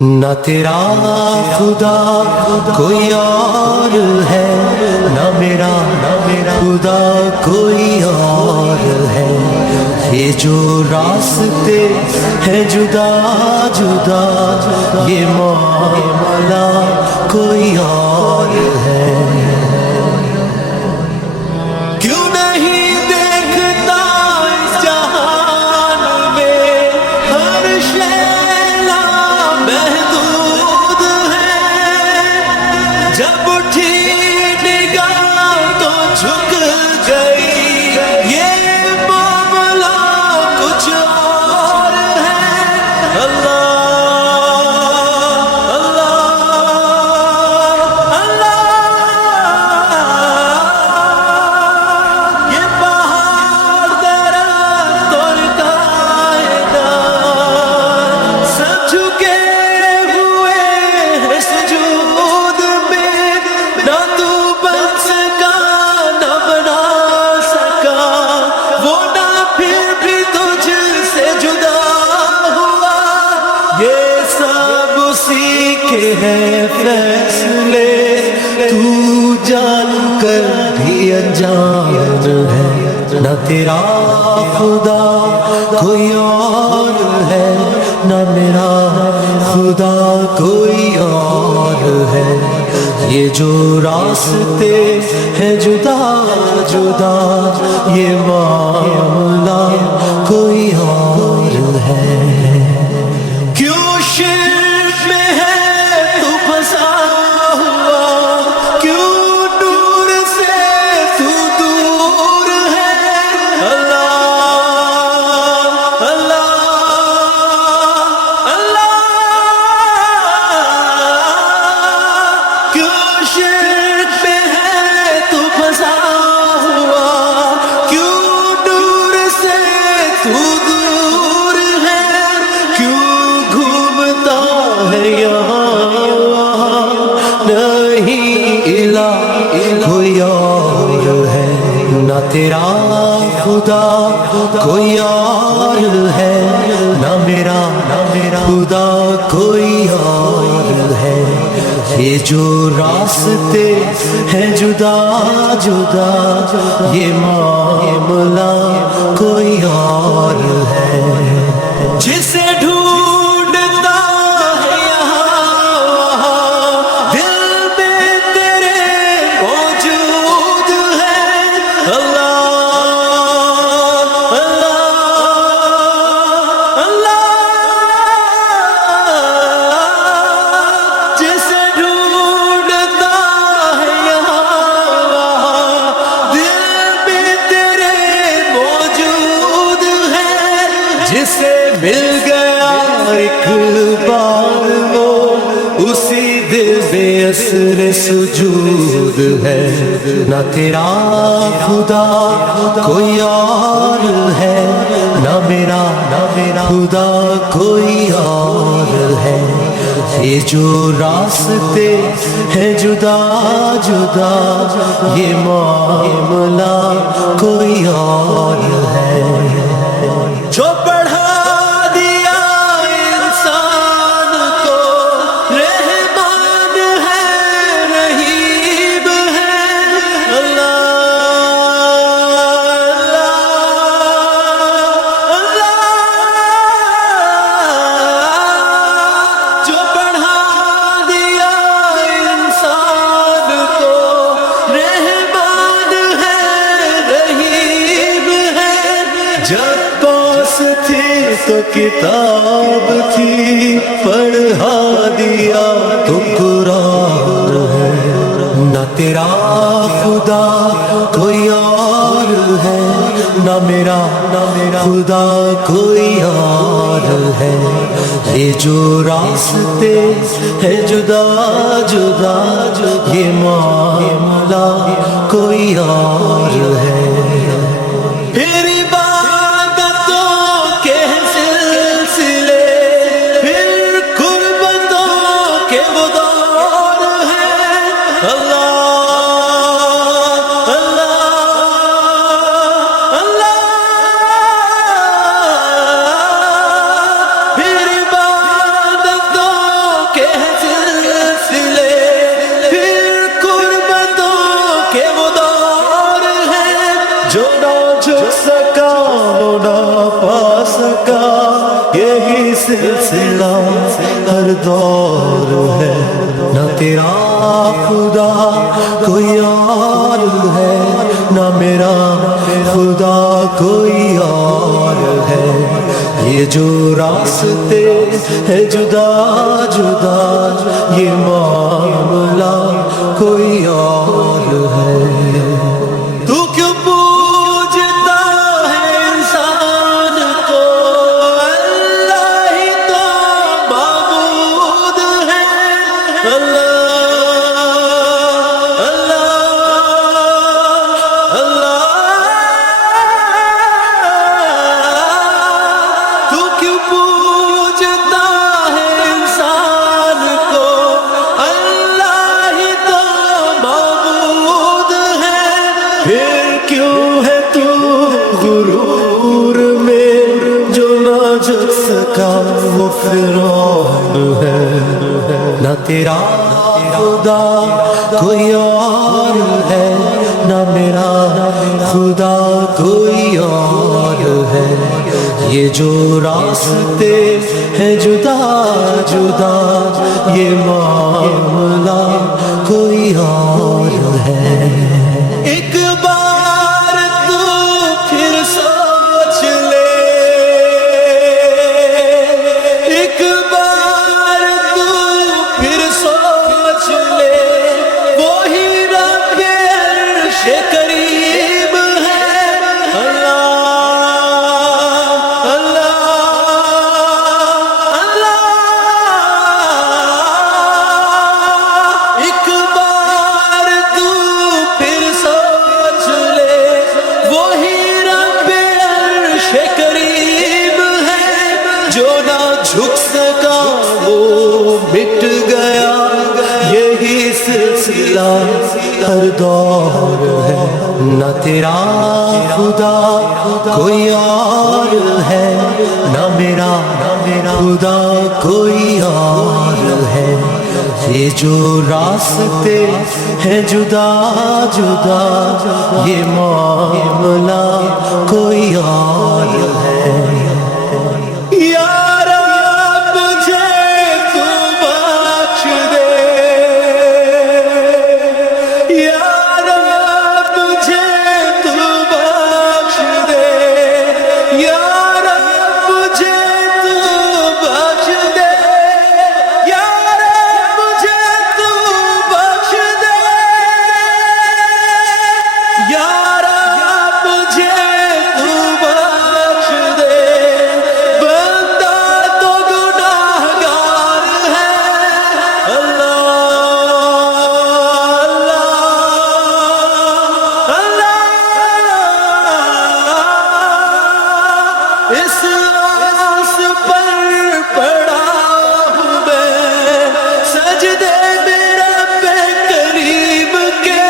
نہ تیرا خدا کوئی اور ہے، نہ میرا خدا کوئی اور ہے۔ یہ جو راستے ہیں جدا جدا، یہ معاملہ کوئی اور ہے۔ کیوں نہیں دیکھتا اس جہان میں ہر شے لامحدود ہے، جب اٹھی نگاہ تو جھک گئی، یہ معاملہ کچھ اور ہے۔ اللہ ہے فیصلے، تو جان کر بھی انجان ہے۔ نہ تیرا خدا کوئی اور ہے، نہ میرا خدا کوئی اور ہے۔ یہ جو راستے ہیں جدا جدا، یہ معاملہ کوئی اور ہے۔ کوئی اور ہے، نہ تیرا خدا کوئی اور ہے، نہ میرا خدا کوئی اور ہے۔ یہ جو راستے ہیں جدا جدا، یہ معاملہ کوئی اور ہے۔ جسے ڈھونڈتا ہے یہاں دل میں تیرے موجود ہے۔ اللہ اللہ اللہ، جسے ڈھونڈتا ہے یہاں دل میں تیرے موجود ہے۔ جسے مل گیا ایک بار وہ، اسی دل بے اثر سجود ہے۔ نہ تیرا خدا کوئی اور ہے، نہ میرا خدا کوئی اور ہے۔ یہ جو راستے ہیں جدا جدا، یہ معاملہ کوئی اور ہے۔ جو پڑھا دیا انسان کو رحمان ہے، رحیم ہے۔ اللہ اللہ اللہ، جو پڑھا دیا انسان کو رحمان ہے، رحیم ہے۔ جب پاس تھی تو کتاب تھی، پڑھا دیا تو قرآن ہے۔ نہ تیرا خدا کوئی اور ہے، نہ میرا خدا کوئی اور ہے۔ یہ جو راستے ہیں جدا جدا، یہ معاملہ کوئی اور ہے۔ پھر عبادتوں کے سلسلے، پھر قربتوں کے وہ دور ہیں۔ اللہ اللہ اللہ، پھر عبادتوں سلسلہ ہر دور ہے، نہ تیرا خدا کوئی اور ہے، نہ میرا خدا کوئی اور ہے، یہ جو راستے ہے جدا جدا یہ معاملہ کوئی اور ہے۔ تو کیوں پوجتا ہے انسان کو، اللہ ہی تو معبود ہے، اللہ پھر کیوں ہے تو غرور میں جو نہ جھک سکا وہ فرعون ہے، نہ تیرا خدا کوئی اور ہے، نہ میرا خدا کوئی اور ہے، یہ جو راستے ہیں جدا جدا یہ معاملہ کوئی اور ہے۔ ایک بار تو پھر سوچ لے، ایک بار تو پھر سوچ لے، وہی رب عرش کریم ہے، اللہ اللہ اللہ۔ ایک بار تو پھر سوچ لے، وہی رب عرش کریم ہے، جو نہ جھک سکا وہ مٹ گیا، یہی سلسلہ ہر دور ہے، نہ تیرا خدا کوئی اور ہے، نہ میرا خدا کوئی اور ہے، یہ جو راستے ہیں جدا جدا یہ معاملہ کوئی اور ہے۔ یا رب مجھے تو بخش دے، یا رب مجھے تو بخش دے، یا رب مجھے تو بخش دے، یا رب مجھے تو بخش دے، یا رب مجھے تو بخش دے، بندہ تو گناہگار ہے، اللہ اللہ اللہ۔ اس آس پر پڑا ہوں میں سجدے میں رب کریم کے،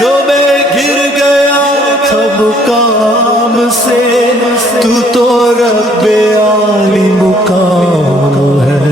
جو میں گر گیا تھا مقام سے، تو رب عالی مقام ہے۔